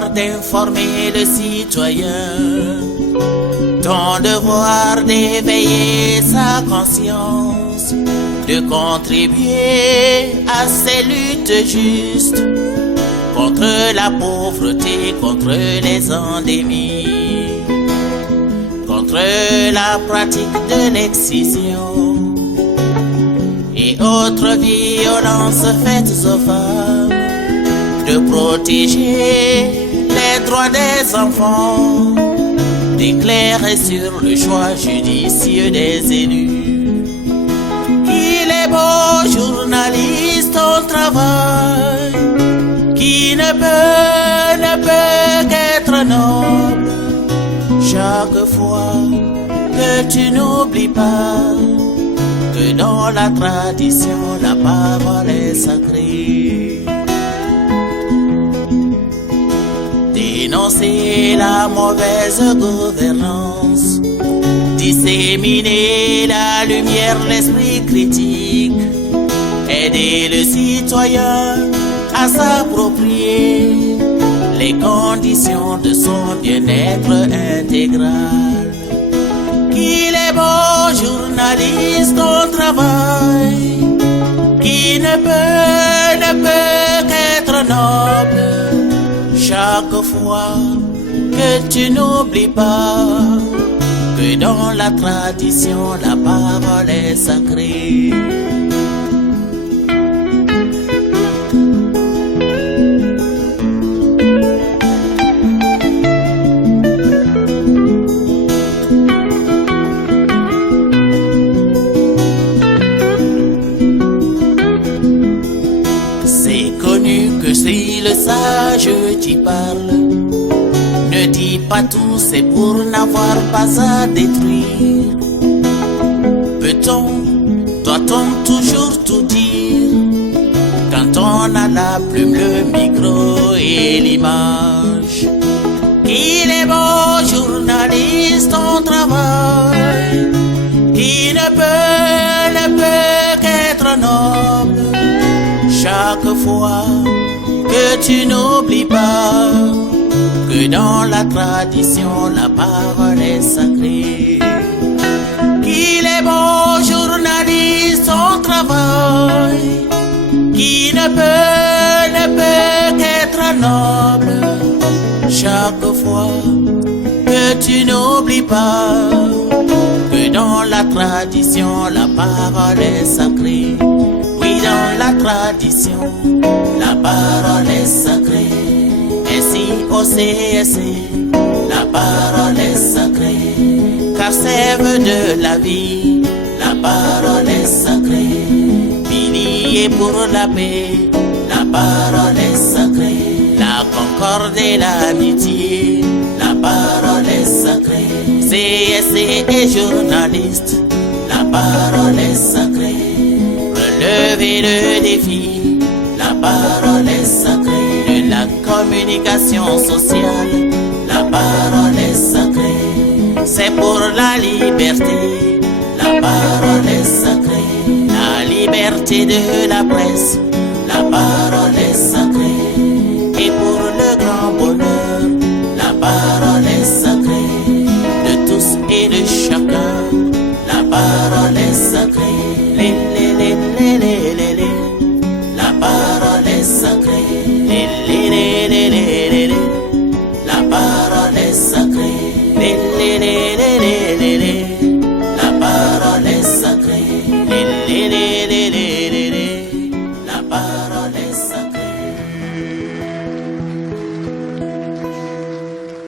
devoir d'informer le citoyen, ton devoir d'éveiller sa conscience, de contribuer à ces luttes justes contre la pauvreté, contre les endémies, contre la pratique de l'excision et autres violences faites aux femmes, de protéger les droits des enfants, d'éclairer sur le choix judicieux des élus. Qu'il est beau journaliste au travail, qui ne peut qu'être noble, chaque fois que tu n'oublies pas que dans la tradition la parole est sacrée. Dénoncer la mauvaise gouvernance, disséminer la lumière, l'esprit critique, aider le citoyen à s'approprier les conditions de son bien-être intégral. Qu'il est beau journaliste au travail, qui ne peut qu'être noble, chaque fois que tu n'oublies pas que dans la tradition la parole est sacrée. Que si le sage t'y parle, ne dis pas tout, c'est pour n'avoir pas à détruire. Peut-on, doit-on toujours tout dire quand on a la plume, le micro et l'image? Qu'il est beau journaliste au travail, qui ne peut qu'être noble, chaque fois que tu n'oublies pas que dans la tradition la parole est sacrée. Qu'il est beau journaliste au travail, qui ne peut qu'être noble, chaque fois que tu n'oublies pas que dans la tradition la parole est sacrée. Oui, dans la tradition, la parole est sacrée. Ainsi au CSC, la parole est sacrée. Car sève de la vie, la parole est sacrée. Pilier pour la paix, la parole est sacrée. La concorde et l'amitié, la parole est sacrée. CSC et journaliste, la parole est sacrée. Relever le défi, la parole est sacrée. De la communication sociale, la parole est sacrée. C'est pour la liberté, la parole est sacrée. La liberté de la presse, la parole est sacrée. Et pour le grand bonheur, la parole est sacrée. De tous et de chacun, la parole est sacrée. La parole est sacrée. La parole est sacrée.